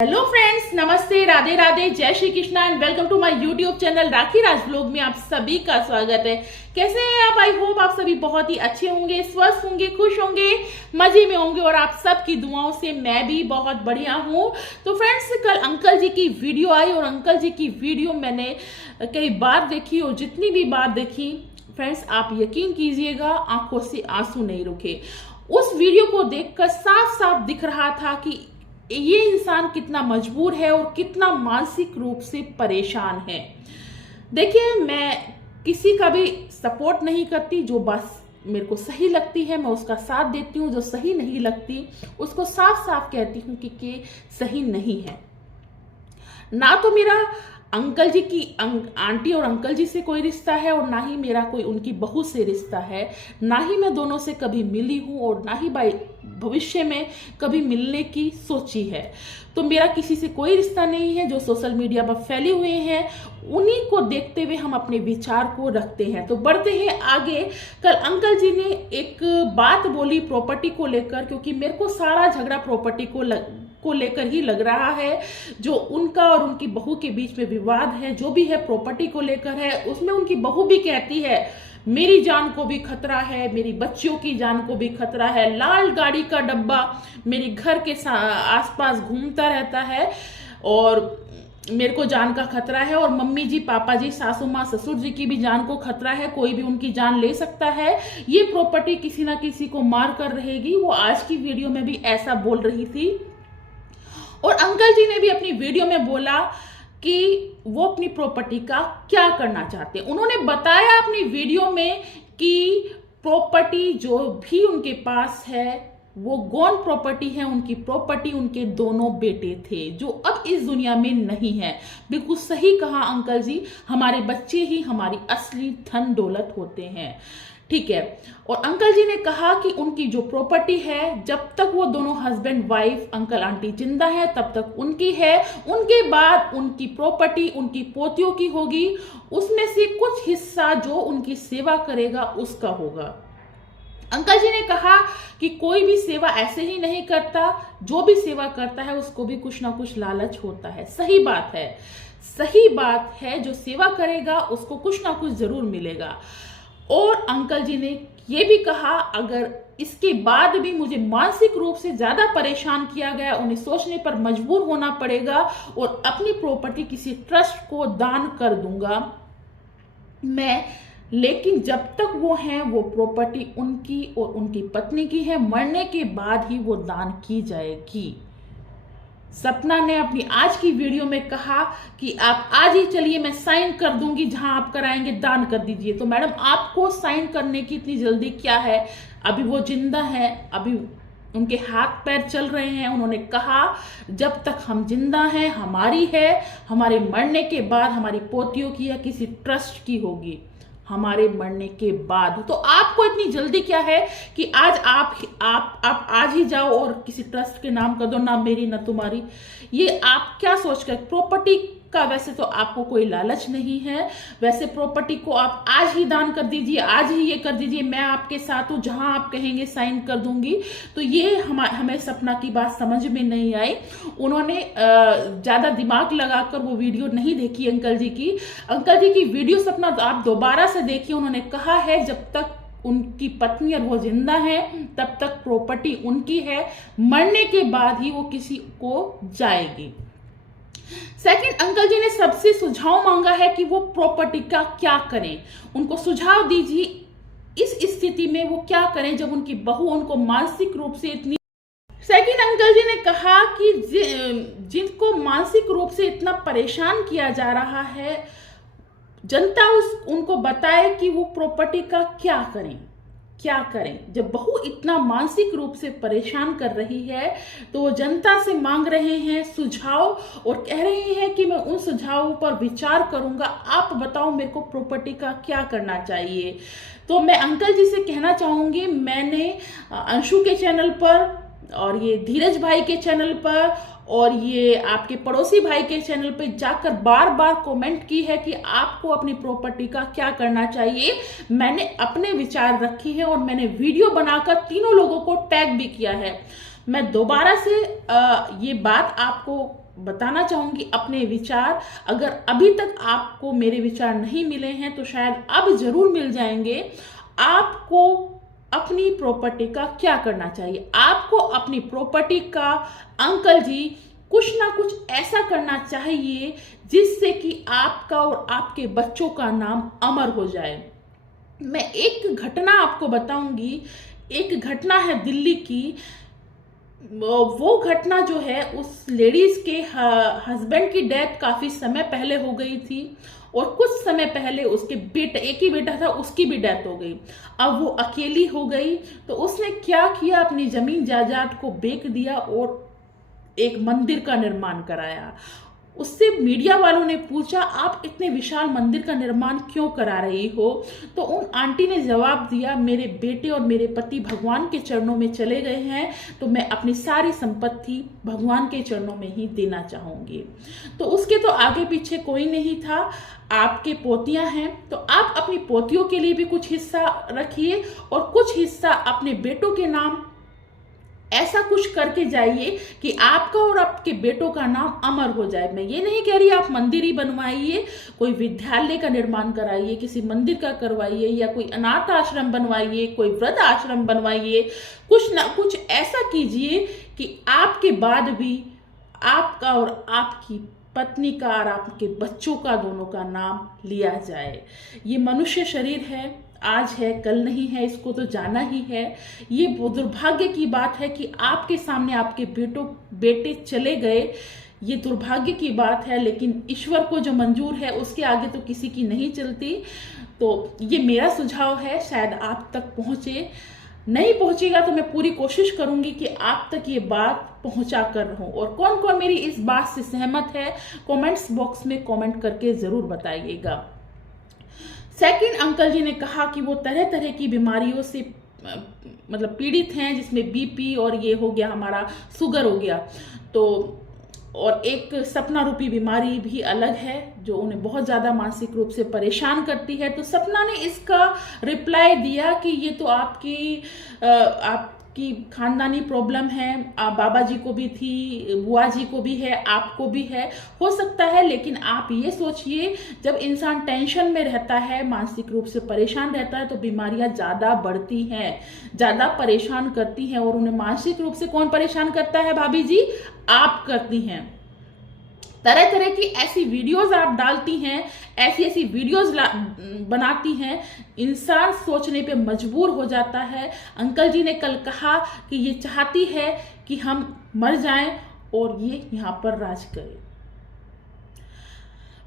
Hello friends, नमस्ते, Radhe Radhe, Jai Shri Krishna and welcome to my YouTube channel Rakhi Raj blog में आप सभी का स्वागत है। कैसे हैं आप? आई होप आप सभी बहुत ही अच्छे होंगे, स्वस्थ होंगे, खुश होंगे, मजे में होंगे और आप सबकी दुआओं से मैं भी बहुत बढ़िया हूं। तो फ्रेंड्स, कल अंकल जी की वीडियो आई और अंकल जी की वीडियो मैंने कई बार देखी और जितनी भी बार देखी फ्रेंड्स, आप यकीन कीजिएगा आंखों से आंसू नहीं रुके। उस वीडियो को देखकर साफ साफ दिख रहा था कि ये इंसान कितना मजबूर है और कितना मानसिक रूप से परेशान है। देखिए, मैं किसी का भी सपोर्ट नहीं करती, जो बस मेरे को सही लगती है मैं उसका साथ देती हूँ, जो सही नहीं लगती उसको साफ साफ कहती हूँ कि सही नहीं है। ना तो मेरा अंकल जी की आंटी और अंकल जी से कोई रिश्ता है और ना ही मेरा कोई उनकी बहू से रिश्ता है, ना ही मैं दोनों से कभी मिली हूँ और ना ही भविष्य में कभी मिलने की सोची है। तो मेरा किसी से कोई रिश्ता नहीं है। जो सोशल मीडिया पर फैले हुए हैं उन्हीं को देखते हुए हम अपने विचार को रखते हैं। तो बढ़ते हैं आगे। कल अंकल जी ने एक बात बोली प्रॉपर्टी को लेकर, क्योंकि मेरे को सारा झगड़ा प्रॉपर्टी को लेकर ही लग रहा है। जो उनका और उनकी बहू के बीच में विवाद है, जो भी है प्रॉपर्टी को लेकर है, उसमें उनकी बहू भी कहती है मेरी जान को भी खतरा है, मेरी बच्चियों की जान को भी खतरा है, लाल गाड़ी का डब्बा मेरे घर के आसपास घूमता रहता है और मेरे को जान का खतरा है, और मम्मी जी, पापा जी, सासू माँ, ससुर जी की भी जान को खतरा है, कोई भी उनकी जान ले सकता है, ये प्रॉपर्टी किसी ना किसी को मार कर रहेगी। वो आज की वीडियो में भी ऐसा बोल रही थी और अंकल जी ने भी अपनी वीडियो में बोला कि वो अपनी प्रॉपर्टी का क्या करना चाहते हैं। उन्होंने बताया अपनी वीडियो में कि प्रॉपर्टी जो भी उनके पास है वो गौन प्रॉपर्टी है। उनकी प्रॉपर्टी उनके दोनों बेटे थे जो अब इस दुनिया में नहीं है। बिल्कुल सही कहा अंकल जी, हमारे बच्चे ही हमारी असली धन दौलत होते हैं, ठीक है। और अंकल जी ने कहा कि उनकी जो प्रॉपर्टी है, जब तक वो दोनों हस्बैंड वाइफ अंकल आंटी जिंदा है तब तक उनकी है, उनके बाद उनकी प्रॉपर्टी उनकी पोतियों की होगी। उसमें से कुछ हिस्सा जो उनकी सेवा करेगा उसका होगा। अंकल जी ने कहा कि कोई भी सेवा ऐसे ही नहीं करता, जो भी सेवा करता है उसको भी कुछ ना कुछ लालच होता है। सही बात है, सही बात है, जो सेवा करेगा उसको कुछ ना कुछ जरूर मिलेगा। और अंकल जी ने ये भी कहा अगर इसके बाद भी मुझे मानसिक रूप से ज्यादा परेशान किया गया, उन्हें सोचने पर मजबूर होना पड़ेगा और अपनी प्रॉपर्टी किसी ट्रस्ट को दान कर दूंगा मैं, लेकिन जब तक वो हैं वो प्रॉपर्टी उनकी और उनकी पत्नी की है, मरने के बाद ही वो दान की जाएगी। सपना ने अपनी आज की वीडियो में कहा कि आप आज ही चलिए, मैं साइन कर दूंगी, जहां आप कराएंगे दान कर दीजिए। तो मैडम, आपको साइन करने की इतनी जल्दी क्या है? अभी वो जिंदा है, अभी उनके हाथ पैर चल रहे हैं। उन्होंने कहा जब तक हम जिंदा हैं हमारी है, हमारे मरने के बाद हमारी पोतियों की या किसी ट्रस्ट की होगी, हमारे मरने के बाद। तो आपको इतनी जल्दी क्या है कि आज आप आज ही जाओ और किसी ट्रस्ट के नाम कर दो, ना मेरी ना तुम्हारी। ये आप क्या सोचकर? प्रॉपर्टी का वैसे तो आपको कोई लालच नहीं है, वैसे प्रॉपर्टी को आप आज ही दान कर दीजिए, आज ही ये कर दीजिए, मैं आपके साथ हूं, जहां आप कहेंगे साइन कर दूंगी। तो ये हमें सपना की बात समझ में नहीं आई। उन्होंने ज्यादा दिमाग लगाकर वो वीडियो नहीं देखी अंकल जी की वीडियो सपना आप दोबारा से देखिए। उन्होंने कहा है जब तक उनकी पत्नी और वो जिंदा है तब तक प्रॉपर्टी उनकी है, मरने के बाद ही वो किसी को जाएगी। सेकंड, अंकल जी ने सबसे सुझाव मांगा है कि वो प्रॉपर्टी का क्या करें, उनको सुझाव दीजिए इस स्थिति में वो क्या करें जब उनकी बहू उनको मानसिक रूप से इतनी। सेकंड, अंकल जी ने कहा कि जिनको मानसिक रूप से इतना परेशान किया जा रहा है, जनता उनको बताए कि वो प्रॉपर्टी का क्या करें। जब बहू इतना मानसिक रूप से परेशान कर रही है तो वो जनता से मांग रहे हैं सुझाव और कह रहे हैं कि मैं उन सुझावों पर विचार करूंगा, आप बताओ मेरे को प्रॉपर्टी का क्या करना चाहिए। तो मैं अंकल जी से कहना चाहूंगी, मैंने अंशु के चैनल पर और ये धीरज भाई के चैनल पर और ये आपके पड़ोसी भाई के चैनल पे जाकर बार बार कमेंट की है कि आपको अपनी प्रॉपर्टी का क्या करना चाहिए। मैंने अपने विचार रखे हैं और मैंने वीडियो बनाकर तीनों लोगों को टैग भी किया है। मैं दोबारा से ये बात आपको बताना चाहूँगी अपने विचार। अगर अभी तक आपको मेरे विचार नहीं मिले हैं तो शायद अब जरूर मिल जाएंगे। आपको अपनी प्रॉपर्टी का क्या करना चाहिए? आपको अपनी प्रॉपर्टी का अंकल जी कुछ ना कुछ ऐसा करना चाहिए जिससे कि आपका और आपके बच्चों का नाम अमर हो जाए। मैं एक घटना आपको बताऊंगी। एक घटना है दिल्ली की। वो घटना जो है, उस लेडीज के हस्बैंड की डेथ काफी समय पहले हो गई थी और कुछ समय पहले उसके बेटा, एक ही बेटा था, उसकी भी डेथ हो गई। अब वो अकेली हो गई तो उसने क्या किया, अपनी जमीन जायदाद को बेच दिया और एक मंदिर का निर्माण कराया। उससे मीडिया वालों ने पूछा, आप इतने विशाल मंदिर का निर्माण क्यों करा रही हो? तो उन आंटी ने जवाब दिया, मेरे बेटे और मेरे पति भगवान के चरणों में चले गए हैं तो मैं अपनी सारी संपत्ति भगवान के चरणों में ही देना चाहूंगी। तो उसके तो आगे पीछे कोई नहीं था। आपके पोतियां हैं तो आप अपनी पोतियों के लिए भी कुछ हिस्सा रखिए और कुछ हिस्सा अपने बेटों के नाम ऐसा कुछ करके जाइए कि आपका और आपके बेटों का नाम अमर हो जाए। मैं ये नहीं कह रही आप मंदिर ही बनवाइए, कोई विद्यालय का निर्माण कराइए, किसी मंदिर का करवाइए, या कोई अनाथ आश्रम बनवाइए, कोई वृद्ध आश्रम बनवाइए। कुछ ना कुछ ऐसा कीजिए कि आपके बाद भी आपका और आपकी पत्नी का और आपके बच्चों का, दोनों का नाम लिया जाए। ये मनुष्य शरीर है, आज है कल नहीं है, इसको तो जाना ही है। ये दुर्भाग्य की बात है कि आपके सामने आपके बेटे चले गए। ये दुर्भाग्य की बात है, लेकिन ईश्वर को जो मंजूर है उसके आगे तो किसी की नहीं चलती। तो ये मेरा सुझाव है, शायद आप तक पहुंचे। नहीं पहुंचेगा तो मैं पूरी कोशिश करूंगी कि आप तक ये बात पहुंचा कर रहूं। और कौन कौन मेरी इस बात से सहमत है, कमेंट्स बॉक्स में कमेंट करके जरूर बताइएगा। सेकंड, अंकल जी ने कहा कि वो तरह तरह की बीमारियों से मतलब पीड़ित हैं, जिसमें बीपी और ये हो गया, हमारा शुगर हो गया, तो और एक सपना रूपी बीमारी भी अलग है जो उन्हें बहुत ज़्यादा मानसिक रूप से परेशान करती है। तो सपना ने इसका रिप्लाई दिया कि ये तो आपकी खानदानी प्रॉब्लम है, बाबा जी को भी थी, बुआ जी को भी है, आपको भी है, हो सकता है। लेकिन आप ये सोचिए, जब इंसान टेंशन में रहता है, मानसिक रूप से परेशान रहता है, तो बीमारियां ज़्यादा बढ़ती हैं, ज़्यादा परेशान करती हैं। और उन्हें मानसिक रूप से कौन परेशान करता है भाभी जी? आप करती हैं। तरह तरह की ऐसी वीडियोस आप डालती हैं, ऐसी वीडियोस बनाती हैं, इंसान सोचने पे मजबूर हो जाता है। अंकल जी ने कल कहा कि ये चाहती है कि हम मर जाएं और ये यहाँ पर राज करे।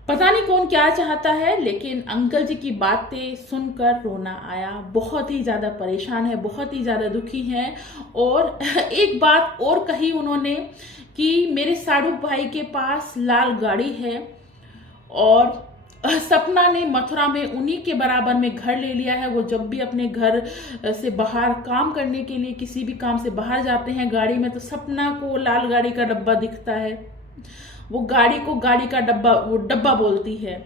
पता नहीं कौन क्या चाहता है, लेकिन अंकल जी की बातें सुनकर रोना आया। बहुत ही ज़्यादा परेशान है, बहुत ही ज़्यादा दुखी हैं। और एक बात और कही उन्होंने कि मेरे साड़ू भाई के पास लाल गाड़ी है और सपना ने मथुरा में उन्हीं के बराबर में घर ले लिया है। वो जब भी अपने घर से बाहर काम करने के लिए, किसी भी काम से बाहर जाते हैं गाड़ी में, तो सपना को लाल गाड़ी का डब्बा दिखता है। वो गाड़ी को गाड़ी का डब्बा, वो डब्बा बोलती है।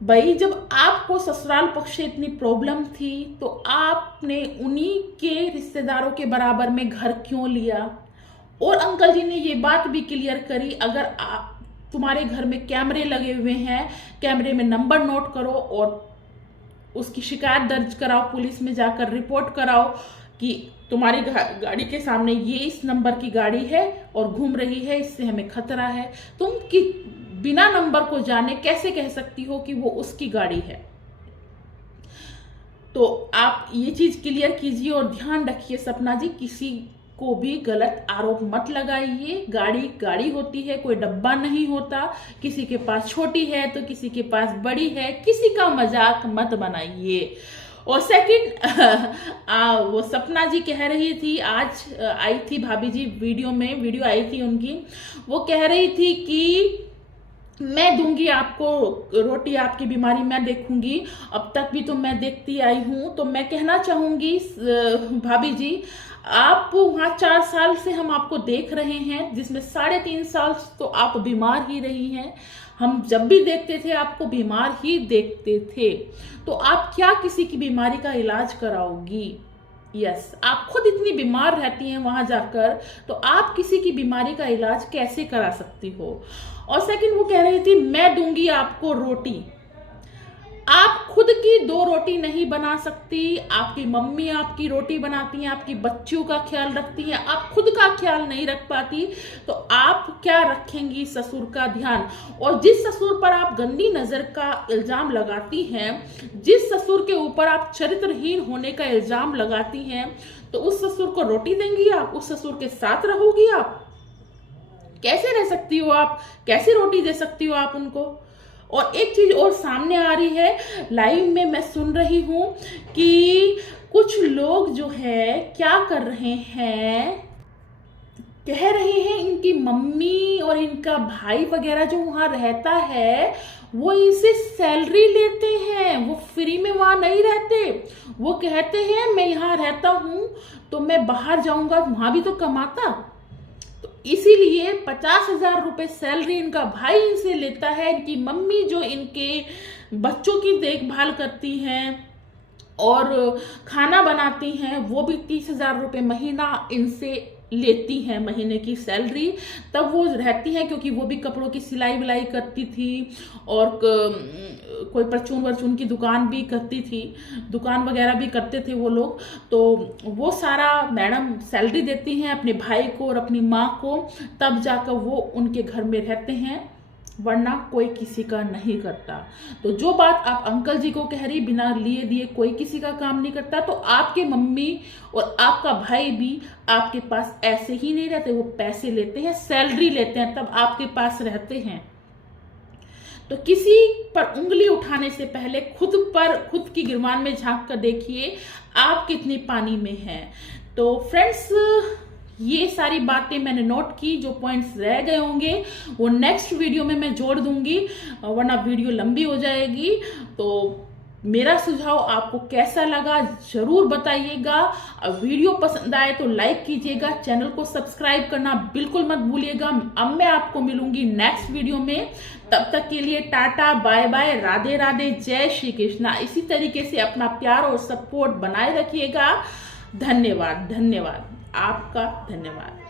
भाई, जब आपको ससुराल पक्ष से इतनी प्रॉब्लम थी तो आपने उन्हीं के रिश्तेदारों के बराबर में घर क्यों लिया? और अंकल जी ने ये बात भी क्लियर करी, अगर आप, तुम्हारे घर में कैमरे लगे हुए हैं, कैमरे में नंबर नोट करो और उसकी शिकायत दर्ज कराओ, पुलिस में जाकर रिपोर्ट कराओ कि तुम्हारी गाड़ी के सामने ये इस नंबर की गाड़ी है और घूम रही है, इससे हमें खतरा है। तुम कि बिना नंबर को जाने कैसे कह सकती हो कि वो उसकी गाड़ी है? तो आप ये चीज क्लियर कीजिए और ध्यान रखिए सपना जी, किसी को भी गलत आरोप मत लगाइए। गाड़ी गाड़ी होती है, कोई डब्बा नहीं होता। किसी के पास छोटी है तो किसी के पास बड़ी है, किसी का मजाक मत बनाइए। और सेकंड, वो सपना जी कह रही थी, आज आई थी भाभी जी वीडियो आई थी उनकी, वो कह रही थी कि मैं दूंगी आपको रोटी, आपकी बीमारी मैं देखूंगी, अब तक भी तो मैं देखती आई हूं। तो मैं कहना चाहूंगी भाभी जी, आप वहाँ 4 साल से हम आपको देख रहे हैं, जिसमें 3.5 साल तो आप बीमार ही रही हैं। हम जब भी देखते थे आपको बीमार ही देखते थे, तो आप क्या किसी की बीमारी का इलाज कराओगी? यस, आप खुद इतनी बीमार रहती हैं वहां जाकर, तो आप किसी की बीमारी का इलाज कैसे करा सकती हो। और सेकंड वो कह रही थी मैं दूंगी आपको रोटी। आप खुद की 2 रोटी नहीं बना सकती, आपकी मम्मी आपकी रोटी बनाती हैं, आपकी बच्चियों का ख्याल रखती हैं, आप खुद का ख्याल नहीं रख पाती, तो आप क्या रखेंगी ससुर का ध्यान। और जिस ससुर पर आप गंदी नजर का इल्जाम लगाती हैं, जिस ससुर के ऊपर आप चरित्रहीन होने का इल्जाम लगाती हैं, तो उस ससुर को रोटी देंगी आप, उस ससुर के साथ रहोगी आप, कैसे रह सकती हो आप, कैसे रोटी दे सकती हो आप उनको। और एक चीज और सामने आ रही है, लाइव में मैं सुन रही हूं कि कुछ लोग जो है क्या कर रहे हैं, कह रहे हैं इनकी मम्मी और इनका भाई वगैरह जो वहां रहता है वो इसे सैलरी लेते हैं, वो फ्री में वहां नहीं रहते। वो कहते हैं मैं यहाँ रहता हूं तो मैं बाहर जाऊंगा वहां भी तो कमाता, तो इसीलिए 50,000 रुपए सैलरी इनका भाई इनसे लेता है। इनकी मम्मी जो इनके बच्चों की देखभाल करती हैं और खाना बनाती हैं, वो भी 30,000 रुपए महीना इनसे लेती हैं, महीने की सैलरी। तब वो रहती हैं, क्योंकि वो भी कपड़ों की सिलाई विलाई करती थी और कोई परचून वरचून की दुकान भी करती थी, दुकान वगैरह भी करते थे वो लोग। तो वो सारा मैडम सैलरी देती हैं अपने भाई को और अपनी माँ को, तब जाकर वो उनके घर में रहते हैं, वरना कोई किसी का नहीं करता। तो जो बात आप अंकल जी को कह रही, बिना लिए दिए कोई किसी का काम नहीं करता, तो आपके मम्मी और आपका भाई भी आपके पास ऐसे ही नहीं रहते, वो पैसे लेते हैं, सैलरी लेते हैं, तब आपके पास रहते हैं। तो किसी पर उंगली उठाने से पहले खुद की गिरबान में झांक कर देखिए आप कितनी पानी में हैं। तो फ्रेंड्स, ये सारी बातें मैंने नोट की, जो पॉइंट्स रह गए होंगे वो नेक्स्ट वीडियो में मैं जोड़ दूंगी, वरना वीडियो लंबी हो जाएगी। तो मेरा सुझाव आपको कैसा लगा जरूर बताइएगा। वीडियो पसंद आए तो लाइक कीजिएगा, चैनल को सब्सक्राइब करना बिल्कुल मत भूलिएगा। अब मैं आपको मिलूंगी नेक्स्ट वीडियो में, तब तक के लिए tata bye bye, Radhe Radhe, Jai Shri Krishna. इसी तरीके से अपना प्यार और सपोर्ट बनाए रखिएगा। धन्यवाद, धन्यवाद, आपका धन्यवाद।